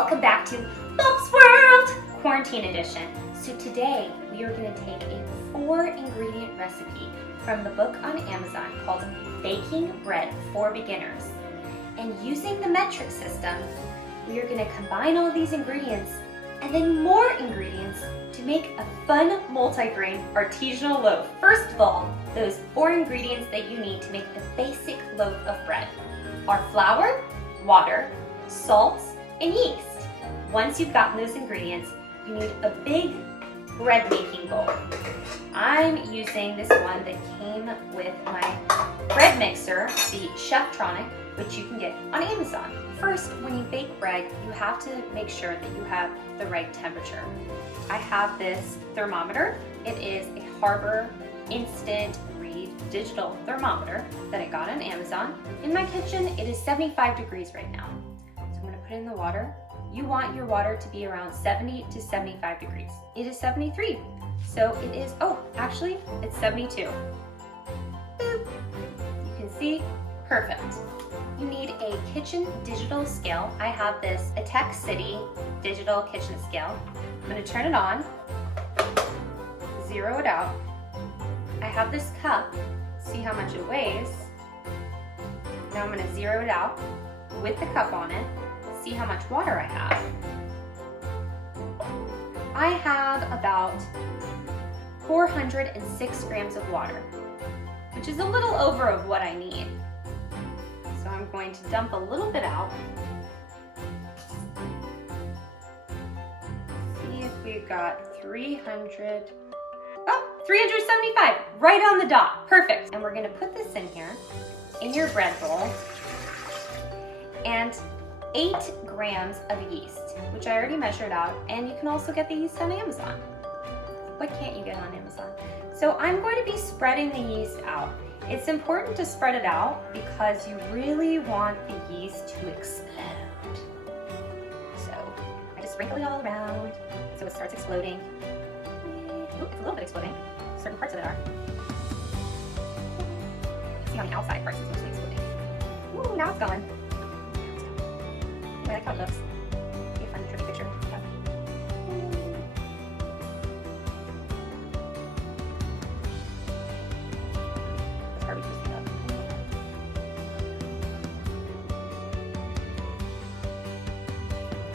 welcome back to Boppzworld Quarantine Edition. So today we are going to take a 4-ingredient recipe from the book on Amazon called Baking Bread for Beginners. And using the metric system, we are going to combine all these ingredients and then more ingredients to make a fun multigrain artisanal loaf. First of all, those 4 ingredients that you need to make a basic loaf of bread are flour, water, salt, and yeast. Once you've gotten those ingredients, you need a big bread making bowl. I'm using this one that came with my bread mixer, the Cheftronic, which you can get on Amazon. First, when you bake bread, you have to make sure that you have the right temperature. I have this thermometer. It is a Harbor instant read digital thermometer that I got on Amazon. In my kitchen, it is 75 degrees right now. So I'm gonna put it in the water. You want your water to be around 70 to 75 degrees. It is 73. So it is, actually, it's 72. Boop. You can see, perfect. You need a kitchen digital scale. I have this Attack City digital kitchen scale. I'm gonna turn it on, zero it out. I have this cup, see how much it weighs. Now I'm gonna zero it out with the cup on it, see how much water I have. I have about 406 grams of water, which is a little over of what I need. So I'm going to dump a little bit out. See if we've got 375, right on the dot, perfect. And we're gonna put this in here, in your bread bowl, and 8 grams of yeast, which I already measured out, and you can also get the yeast on Amazon. What can't you get on Amazon? So I'm going to be spreading the yeast out. It's important to spread it out because you really want the yeast to explode. So I just sprinkle it all around so it starts exploding. Ooh, it's a little bit exploding. Certain parts of it are. See on the outside parts it's mostly exploding. Ooh, now it's going. I like how it looks. Be a fun, tricky picture. Yeah. This part we just cleaned up.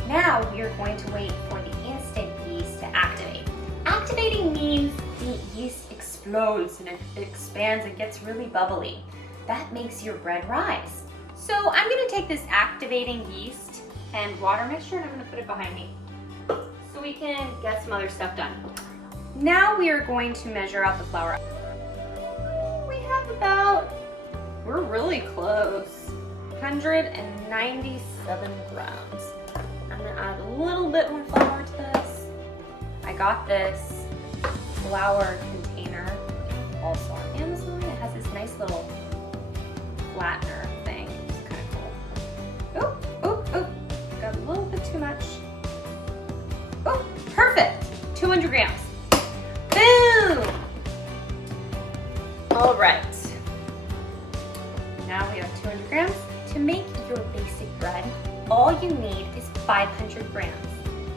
Now we are going to wait for the instant yeast to activate. Activating means the yeast explodes and it expands and gets really bubbly. That makes your bread rise. So I'm going to take this activating yeast and water mixture and I'm going to put it behind me so we can get some other stuff done. Now we are going to measure out the flour. We have we're really close, 197 grams. I'm going to add a little bit more flour to this. I got this flour container also on Amazon. It has this nice little flattener thing. It's kind of cool. Oh, got a little bit too much. Oh, perfect. 200 grams. Boom! All right. Now we have 200 grams. To make your basic bread, all you need is 500 grams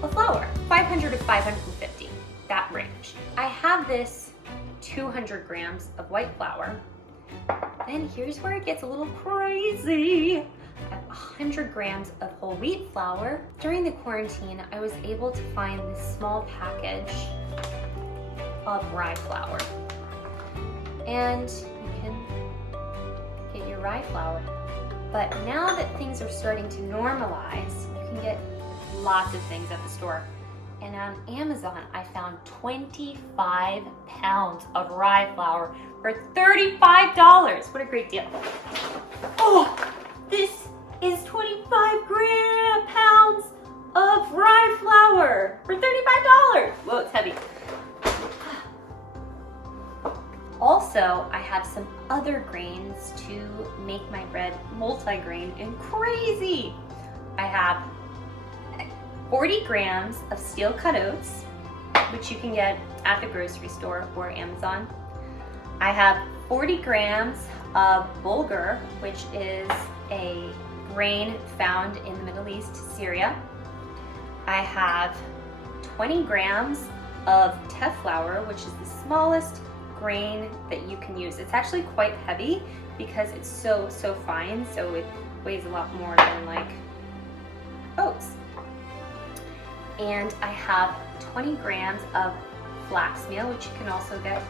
of flour. 500 to 550, that range. I have this 200 grams of white flour. Then here's where it gets a little crazy. I have 100 grams of whole wheat flour. During the quarantine, I was able to find this small package of rye flour. And you can get your rye flour. But now that things are starting to normalize, you can get lots of things at the store. And on Amazon, I found 25 pounds of rye flour for $35. What a great deal. Oh, this is 25 pounds of rye flour for $35. Whoa, it's heavy. Also, I have some other grains to make my bread multigrain and crazy. I have 40 grams of steel cut oats, which you can get at the grocery store or Amazon. I have 40 grams of bulgur, which is a grain found in the Middle East, Syria. I have 20 grams of teff flour, which is the smallest grain that you can use. It's actually quite heavy because it's so fine, so it weighs a lot more than like oats. And I have 20 grams of flax meal, which you can also get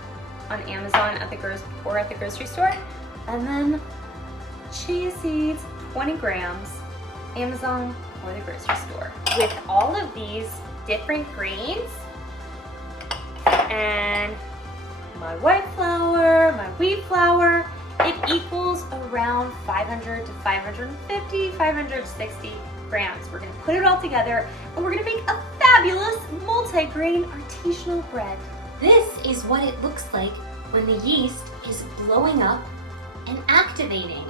on Amazon at the grocery store. And then chia seeds, 20 grams, Amazon or the grocery store. With all of these different grains and my white flour, my wheat flour, it equals around 500 to 550, 560 grams. We're gonna put it all together and we're gonna make a fabulous multi-grain artisanal bread. This is what it looks like when the yeast is blowing up and activating.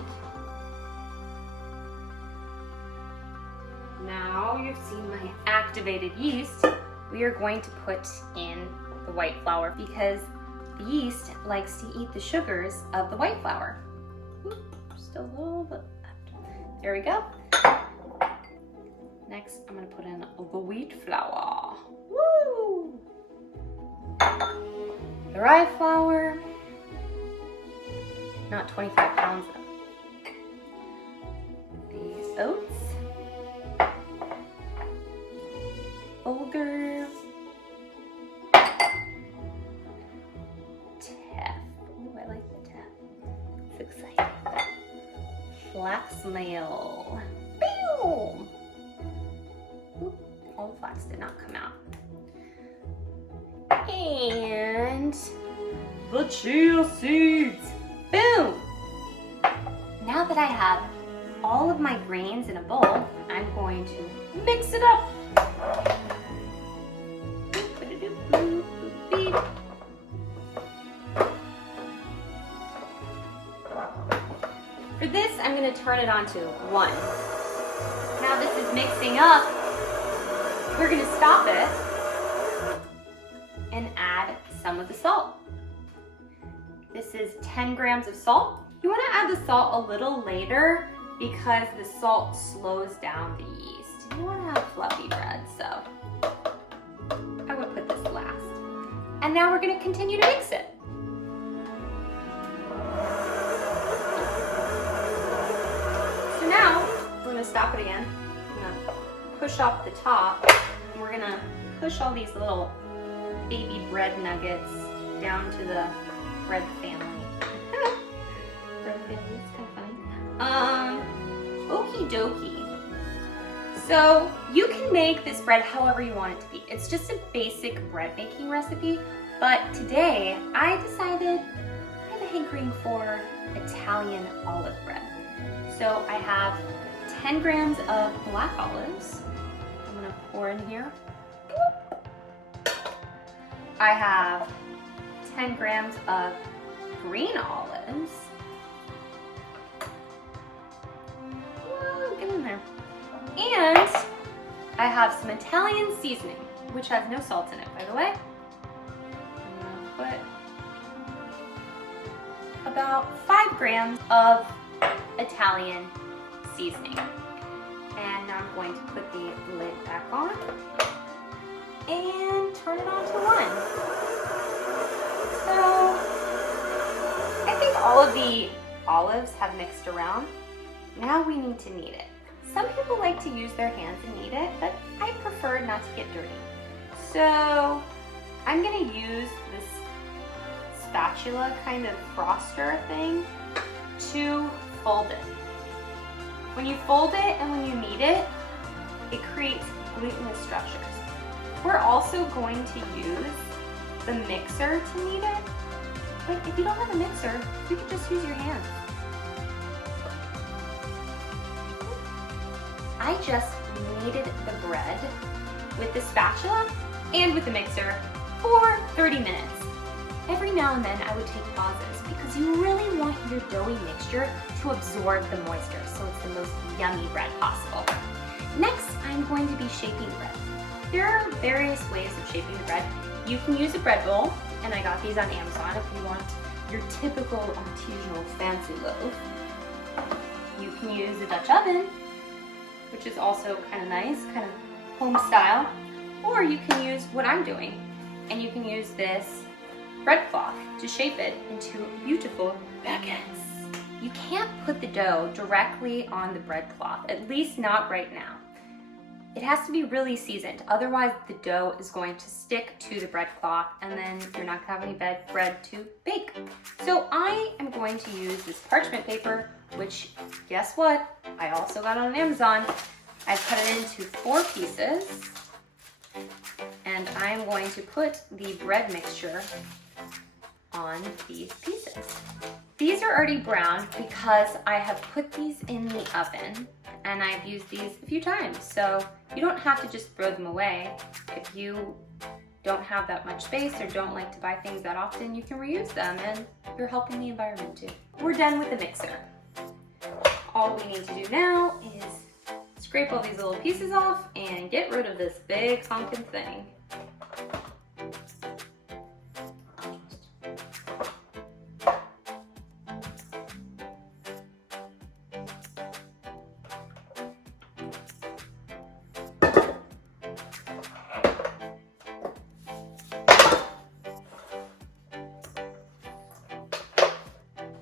Now you've seen my activated yeast, we are going to put in the white flour because the yeast likes to eat the sugars of the white flour. Just a little bit left. There we go. Next, I'm gonna put in the wheat flour. Woo! The rye flour, not 25 pounds though. These oats, bulgur, teff. Ooh, I like the teff. It's exciting. Flax meal. Boom! Oop, all the flax did not come out. And the chia seeds. Boom! Now that I have all of my grains in a bowl, I'm going to mix it up. For this, I'm going to turn it on to 1. Now this is mixing up. We're going to stop it and add some of the salt. This is 10 grams of salt. You want to add the salt a little later because the salt slows down the yeast. You want to have fluffy bread, so I would put this last. And now we're going to continue to mix it. So now we're going to stop it again. I'm going to push off the top. And we're going to push all these little baby bread nuggets down to the bread family. Bread family is kind of funny. Okie dokie. So you can make this bread however you want it to be. It's just a basic bread making recipe, but today I decided I have a hankering for Italian olive bread. So I have 10 grams of black olives. I'm gonna pour in here. I have 10 grams of green olives. Whoa, get in there. And I have some Italian seasoning, which has no salt in it, by the way. I'm gonna put about 5 grams of Italian seasoning. And now I'm going to put the lid back on and turn it on to 1. So I think all of the olives have mixed around. Now we need to knead it. Some people like to use their hands and knead it, but I prefer not to get dirty. So I'm gonna use this spatula kind of froster thing to fold it. When you fold it and when you knead it, it creates glutinous structures. We're also going to use the mixer to knead it. But if you don't have a mixer, you can just use your hands. I just kneaded the bread with the spatula and with the mixer for 30 minutes. Every now and then I would take pauses because you really want your doughy mixture to absorb the moisture so it's the most yummy bread possible. Next, I'm going to be shaping bread. There are various ways of shaping the bread. You can use a bread bowl, and I got these on Amazon if you want your typical artisanal fancy loaf. You can use a Dutch oven, which is also kind of nice, kind of home style, or you can use what I'm doing, and you can use this bread cloth to shape it into beautiful baguettes. You can't put the dough directly on the bread cloth, at least not right now. It has to be really seasoned, otherwise the dough is going to stick to the bread cloth and then you're not gonna have any bread to bake. So I am going to use this parchment paper, which, guess what? I also got on Amazon. I've cut it into 4 pieces, and I'm going to put the bread mixture on these pieces. These are already browned because I have put these in the oven and I've used these a few times. So you don't have to just throw them away. If you don't have that much space or don't like to buy things that often, you can reuse them and you're helping the environment too. We're done with the mixer. All we need to do now is scrape all these little pieces off and get rid of this big honking thing.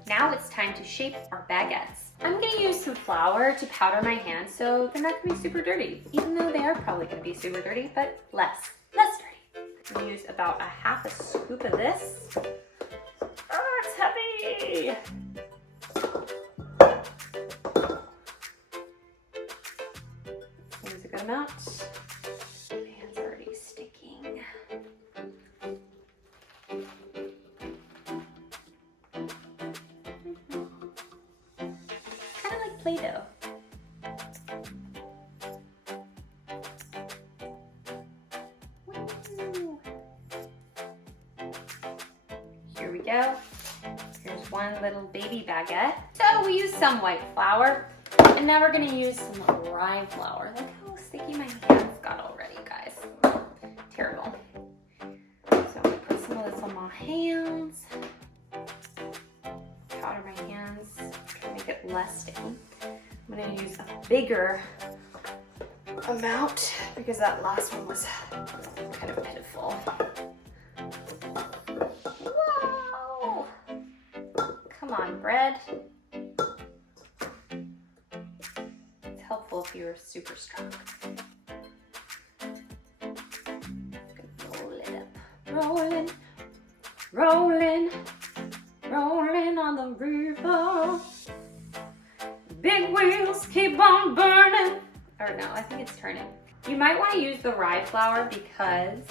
Now it's time to shape our baguettes. I'm gonna use some flour to powder my hands so they're not gonna be super dirty, even though they are probably gonna be super dirty, but less dirty. I'm gonna use about 1/2 scoop of this. Oh, it's heavy. Use a good amount. My hand's already sticking. Play-Doh. Here we go. Here's one little baby baguette. So we used some white flour, and now we're gonna use some rye flour. Look how sticky my hands got already, guys. Terrible. So I'm gonna put some of this on my hands. Powder my hands, try to make it less sticky. I'm gonna use a bigger amount because that last one was kind of pitiful. Whoa! Come on, bread. It's helpful if you're super strong. Roll it up. Rolling, rolling, rolling on the river. Big wheels keep on burning. Or no, I think it's turning. You might want to use the rye flour because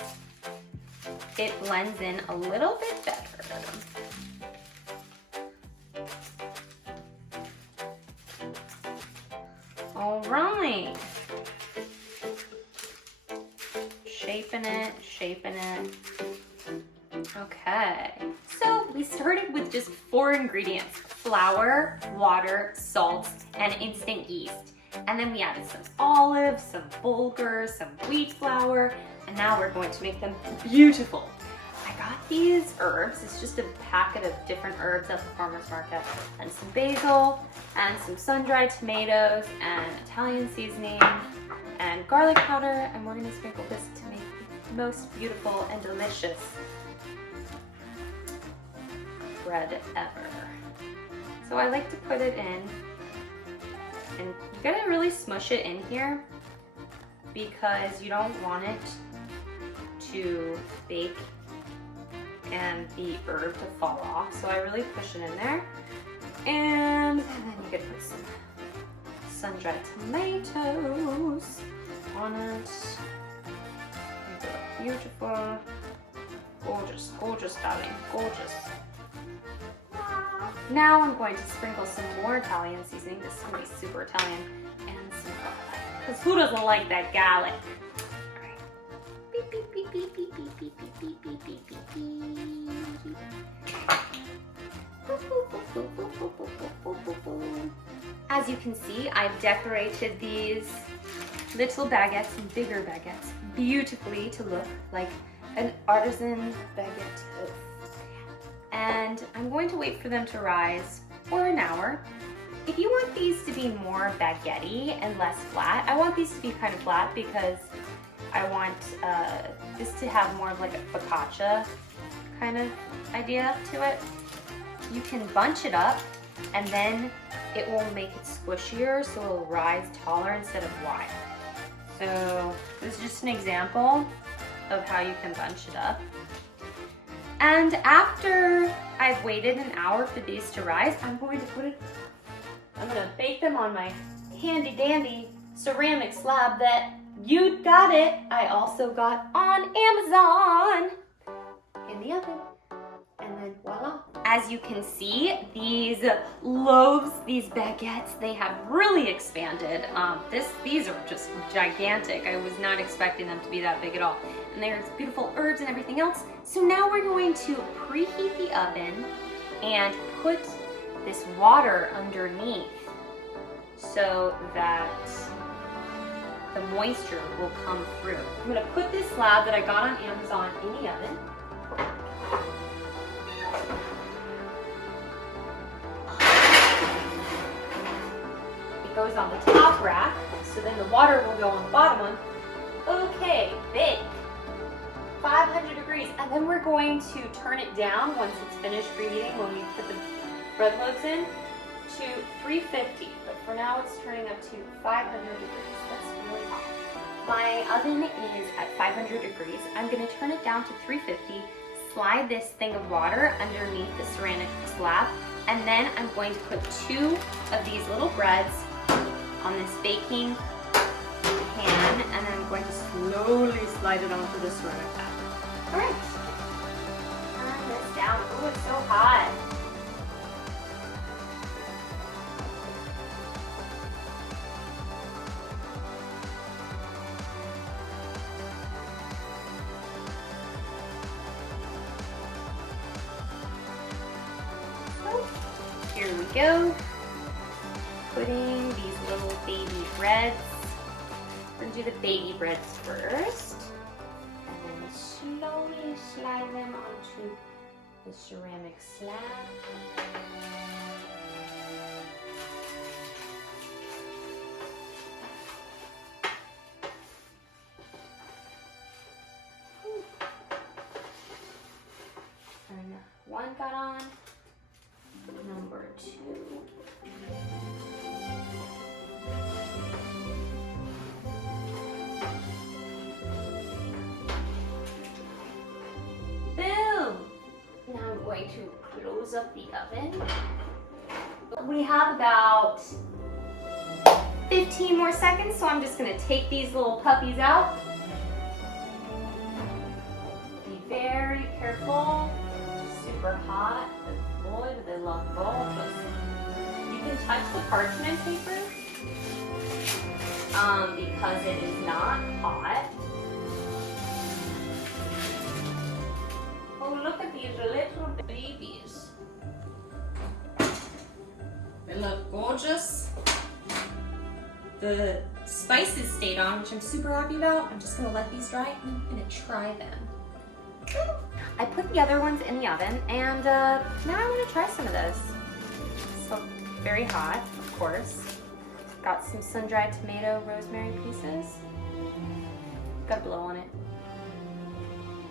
it blends in a little bit better. All right. Shaping it, shaping it. Okay. So we started with just 4 ingredients: flour, water, salt, and instant yeast. And then we added some olives, some bulgur, some wheat flour, and now we're going to make them beautiful. I got these herbs. It's just a packet of different herbs at the farmer's market, and some basil, and some sun-dried tomatoes, and Italian seasoning, and garlic powder, and we're gonna sprinkle this to make the most beautiful and delicious bread ever. So I like to put it in, and you gotta really smush it in here because you don't want it to bake and the herb to fall off. So I really push it in there. And then you could put some sun-dried tomatoes on it. Make it look beautiful. Gorgeous, gorgeous, darling, gorgeous. Now I'm going to sprinkle some more Italian seasoning. This is going to be super Italian. And some garlic. Because who doesn't like that garlic? Alright. Beep, beep, beep, beep, beep, beep, beep, beep, beep, beep, beep, beep, beep. As you can see, I've decorated these little baguettes and bigger baguettes beautifully to look like an artisan baguette. And I'm going to wait for them to rise for an hour. If you want these to be more baguette-y and less flat, I want these to be kind of flat because I want this to have more of like a focaccia kind of idea to it. You can bunch it up and then it will make it squishier so it will rise taller instead of wide. So this is just an example of how you can bunch it up. And after I've waited an hour for these to rise, I'm going to bake them on my handy dandy ceramic slab that you got it. I also got on Amazon in the oven. And then voila. As you can see, these loaves, these baguettes, they have really expanded. These are just gigantic. I was not expecting them to be that big at all. And there's beautiful herbs and everything else. So now we're going to preheat the oven and put this water underneath so that the moisture will come through. I'm gonna put this slab that I got on Amazon in the oven. Goes on the top rack, so then the water will go on the bottom one. Okay, bake. 500 degrees, and then we're going to turn it down once it's finished preheating when we put the bread loaves in to 350. But for now it's turning up to 500 degrees. That's really hot. My oven is at 500 degrees. I'm gonna turn it down to 350, slide this thing of water underneath the ceramic slab, and then I'm going to put 2 of these little breads on this baking pan, and then I'm going to slowly slide it onto the ceramic pan. All right, turn this down. Oh, it's so hot. So, here we go. Putting these little baby breads. We're gonna do the baby breads first. And then slowly slide them onto the ceramic slab. And one got on. Number 2. Going to close up the oven. We have about 15 more seconds, so I'm just going to take these little puppies out. Be very careful. It's super hot. But boy, do they love bulbs. You can touch the parchment paper because it is not hot. Oh, look at these little babies. They look gorgeous. The spices stayed on, which I'm super happy about. I'm just gonna let these dry and I'm gonna try them. I put the other ones in the oven, and now I wanna try some of this. So very hot, of course. Got some sun-dried tomato rosemary pieces. Gotta blow on it.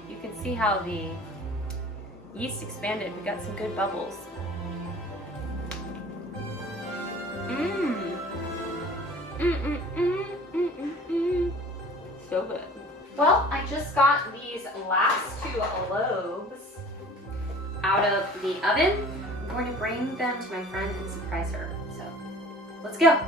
You can see how the yeast expanded. We got some good bubbles. So good. Well, I just got these last 2 loaves out of the oven. I'm going to bring them to my friend and surprise her. So, let's go.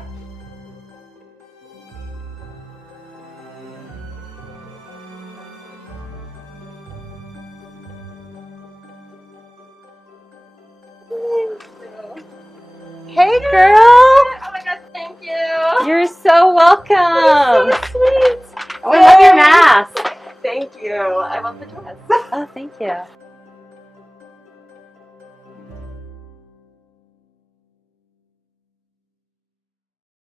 Hey girl! Oh my gosh, thank you! You're so welcome! You're so sweet! Oh, I love your mask! Thank you. I love the dress. Oh, thank you.